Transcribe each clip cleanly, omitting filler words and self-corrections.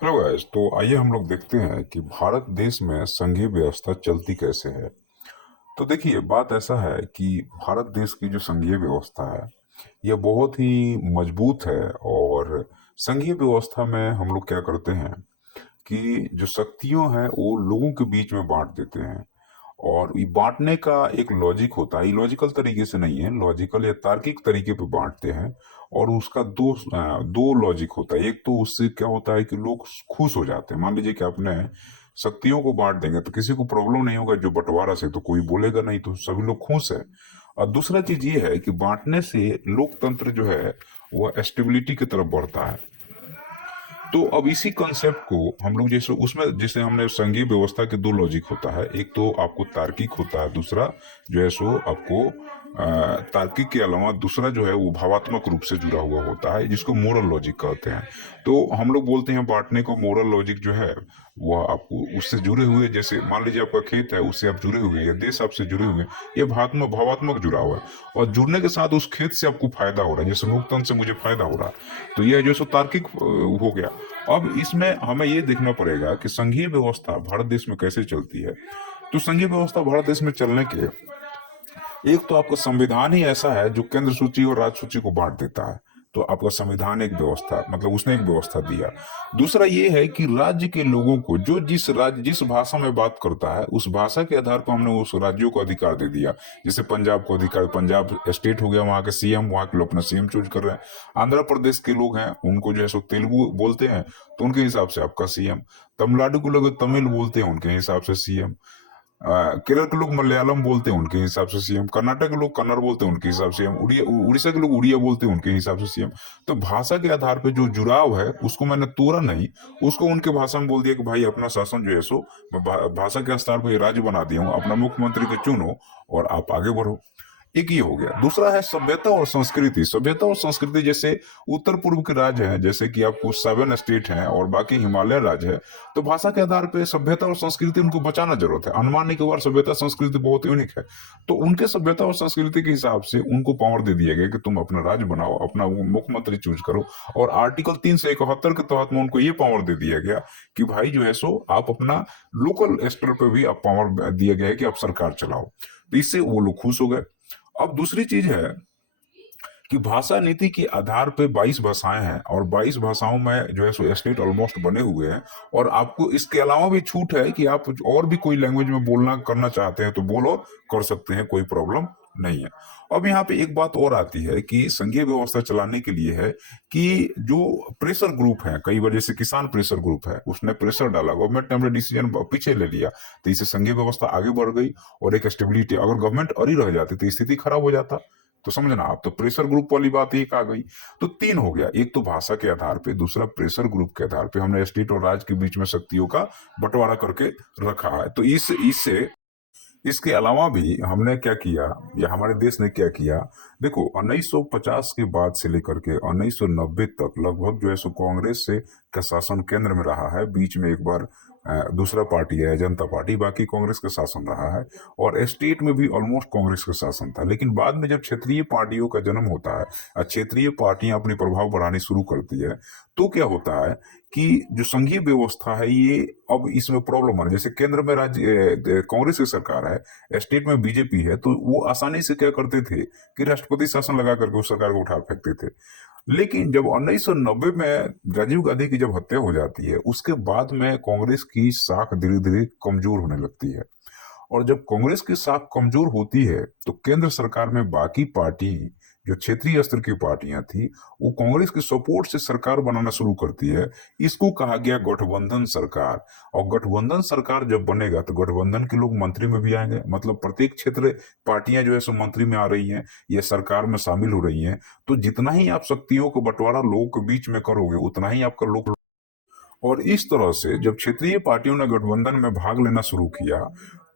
Hello guys. तो आइए हम लोग देखते हैं कि भारत देश में संघीय व्यवस्था चलती कैसे है। तो देखिए, बात ऐसा है कि भारत देश की जो संघीय व्यवस्था है यह बहुत ही मजबूत है। और संघीय व्यवस्था में हम लोग क्या करते हैं कि जो शक्तियां हैं वो लोगों के बीच में बांट देते हैं। और ये बांटने का एक लॉजिक होता है, लॉजिकल तरीके से नहीं है, लॉजिकल या तार्किक तरीके पे बांटते हैं। और उसका दो लॉजिक होता है। एक तो उससे क्या होता है कि लोग खुश हो जाते हैं। मान लीजिए कि आपने शक्तियों को बांट देंगे तो किसी को प्रॉब्लम नहीं होगा, जो बंटवारा से तो कोई बोलेगा नहीं, तो सभी लोग खुश है। और दूसरा चीज ये है कि बांटने से लोकतंत्र जो है वह स्टेबिलिटी की तरफ बढ़ता है। तो अब इसी कंसेप्ट को हम लोग जैसे उसमें जैसे हमने संघीय व्यवस्था के दो लॉजिक होता है, एक तो आपको तार्किक होता है, दूसरा जो है सो आपको तार्किक के अलावा दूसरा जो है वो भावात्मक रूप से जुड़ा हुआ होता है, जिसको मोरल लॉजिक कहते हैं। तो हम लोग बोलते हैं बांटने को मोरल लॉजिक जो है वह आपको उससे जुड़े हुए, जैसे मान लीजिए आपका खेत है उससे आप जुड़े हुए हैं या देश आपसे जुड़े हुए हैं, ये भावात्मक भावात्मक जुड़ा हुआ है। और जुड़ने के साथ उस खेत से आपको फायदा हो रहा है, जैसे लोकतंत्र से मुझे फायदा हो रहा है, तो यह जो सो तार्किक हो गया। अब इसमें हमें ये देखना पड़ेगा कि संघीय व्यवस्था भारत देश में कैसे चलती है। तो संघीय व्यवस्था भारत देश में चलने के एक तो आपका संविधान ही ऐसा है जो केंद्र सूची और राज्य सूची को बांट देता है। तो आपका संविधान एक व्यवस्था, मतलब उसने एक व्यवस्था दिया। दूसरा ये है कि राज्य के लोगों को जो जिस भाषा में बात करता है उस भाषा के आधार पर हमने उस राज्यों को अधिकार दे दिया। जैसे पंजाब को अधिकार, पंजाब स्टेट हो गया, वहां के सीएम, वहां के लोग अपना सीएम चूज कर रहे हैं। आंध्र प्रदेश के लोग हैं, उनको जो है सो तेलुगु बोलते हैं, तो उनके हिसाब से आपका सीएम। तमिलनाडु के लोग तमिल बोलते हैं, उनके हिसाब से सीएम। केरल के लोग मलयालम बोलते हैं, उनके हिसाब से सीएम। कर्नाटक के लोग कन्नड़ बोलते हैं, उनके हिसाब से सीएम। उड़ीसा के लोग उड़िया बोलते हैं, उनके हिसाब से सीएम। तो भाषा के आधार पे जो जुड़ाव है उसको मैंने तोड़ा नहीं, उसको उनके भाषा में बोल दिया कि भाई अपना शासन जो है सो मैं भाषा के स्तर पर राज्य बना दिया हूँ, अपना मुख्यमंत्री को चुनो और आप आगे बढ़ो। एक ये हो गया। दूसरा है सभ्यता और संस्कृति। सभ्यता और संस्कृति जैसे उत्तर पूर्व के राज्य हैं, जैसे कि आपको 7 स्टेट हैं और बाकी हिमालय राज्य है, तो भाषा के आधार पे सभ्यता और संस्कृति उनको बचाना जरूरत है। अंडमान निकोबार सभ्यता संस्कृति बहुत यूनिक है, तो उनके सभ्यता और संस्कृति के हिसाब से उनको पावर दे दिया गया कि तुम अपना राज्य बनाओ, अपना मुख्यमंत्री चूज करो। और आर्टिकल 371 के तहत में उनको ये पावर दे दिया गया कि भाई जो है सो आप अपना लोकल स्तर पे भी आप पावर दिया गया है कि आप सरकार चलाओ। तो इससे वो लोग खुश हो गए। अब दूसरी चीज है कि भाषा नीति के आधार पे 22 भाषाएं हैं और 22 भाषाओं में जो है सो स्टेट ऑलमोस्ट बने हुए हैं। और आपको इसके अलावा भी छूट है कि आप और भी कोई लैंग्वेज में बोलना करना चाहते हैं तो बोलो, कर सकते हैं, कोई प्रॉब्लम नहीं है। अब यहाँ पे एक बात और आती है कि संघीय व्यवस्था चलाने के लिए है कि जो प्रेशर ग्रुप है, कई बार जैसे किसान प्रेशर ग्रुप है, उसने प्रेशर डाला, गवर्नमेंट ने अपना डिसीजन पीछे ले लिया, तो इससे संघीय व्यवस्था आगे बढ़ गई और एक स्टेबिलिटी। अगर गवर्नमेंट अड़ी रह जाती तो स्थिति खराब हो जाता। तो समझना आप, तो प्रेशर ग्रुप वाली बात एक आ गई। तो तीन हो गया, एक तो भाषा के आधार पे, दूसरा प्रेशर ग्रुप के आधार पे हमने स्टेट और राज्य के बीच में शक्तियों का बंटवारा करके रखा है। तो इस इससे इसके अलावा भी हमने क्या किया या हमारे देश ने क्या किया। देखो, 1950 के बाद से लेकर के 1990 तक लगभग जो है सो कांग्रेस से का शासन केंद्र में रहा है। बीच में एक बार दूसरा पार्टी है जनता पार्टी, बाकी कांग्रेस का शासन रहा है। और स्टेट में भी ऑलमोस्ट कांग्रेस का शासन था। लेकिन बाद में जब क्षेत्रीय पार्टियों का जन्म होता है और क्षेत्रीय पार्टियां अपनी प्रभाव बढ़ानी शुरू करती है, तो क्या होता है कि जो संघीय व्यवस्था है ये, अब इसमें प्रॉब्लम आ रही है। जैसे केंद्र में कांग्रेस की सरकार है, स्टेट में बीजेपी है, तो वो आसानी से क्या करते थे कि राष्ट्रपति शासन लगा करके उस सरकार को उठा फेंकते थे। लेकिन जब 1990 में राजीव गांधी की जब हत्या हो जाती है, उसके बाद में कांग्रेस की साख धीरे धीरे कमजोर होने लगती है। और जब कांग्रेस की साख कमजोर होती है तो केंद्र सरकार में बाकी पार्टी, जो क्षेत्रीय स्तर की पार्टियां थी, वो कांग्रेस के सपोर्ट से सरकार बनाना शुरू करती है। इसको कहा गया गठबंधन सरकार। और गठबंधन सरकार जब बनेगा तो गठबंधन के लोग मंत्री में भी आएंगे, मतलब प्रत्येक क्षेत्र पार्टियां जो है सो मंत्री में आ रही हैं, ये सरकार में शामिल हो रही हैं। तो जितना ही आप शक्तियों को बंटवारा लोगों के बीच में करोगे उतना ही आपका लोग। और इस तरह से जब क्षेत्रीय पार्टियों ने गठबंधन में भाग लेना शुरू किया,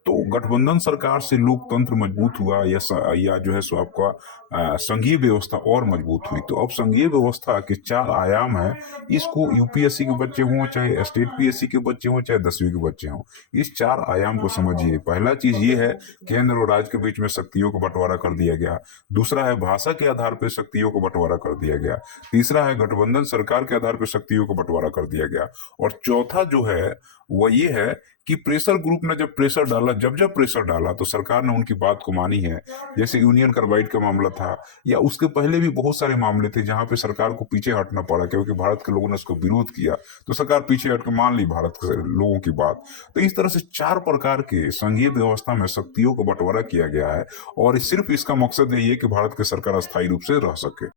तो गठबंधन सरकार से लोकतंत्र मजबूत हुआ या जो है सो आपका संघीय व्यवस्था और मजबूत हुई। तो अब संघीय व्यवस्था के 4 आयाम हैं। इसको यूपीएससी के बच्चे हों, चाहे स्टेट पीएससी के बच्चे हों, चाहे 10वीं के बच्चे हों, इस 4 आयाम को समझिए। पहला चीज ये है, केंद्र और राज्य के बीच में शक्तियों को बंटवारा कर दिया गया। दूसरा है, भाषा के आधार पर शक्तियों को बंटवारा कर दिया गया। तीसरा है, गठबंधन सरकार के आधार पर शक्तियों को बंटवारा कर दिया गया। और चौथा जो है वह ये है कि प्रेशर ग्रुप ने जब प्रेशर डाला, जब जब प्रेशर डाला, तो सरकार ने उनकी बात को मानी है। जैसे यूनियन कार्बाइड का मामला था, या उसके पहले भी बहुत सारे मामले थे जहां पे सरकार को पीछे हटना पड़ा, क्योंकि भारत के लोगों ने उसको विरोध किया, तो सरकार पीछे हट के मान ली भारत के लोगों की बात। तो इस तरह से 4 प्रकार के संघीय व्यवस्था में शक्तियों को बंटवारा किया गया है, और सिर्फ इसका मकसद यही है कि भारत की सरकार अस्थायी रूप से रह सके।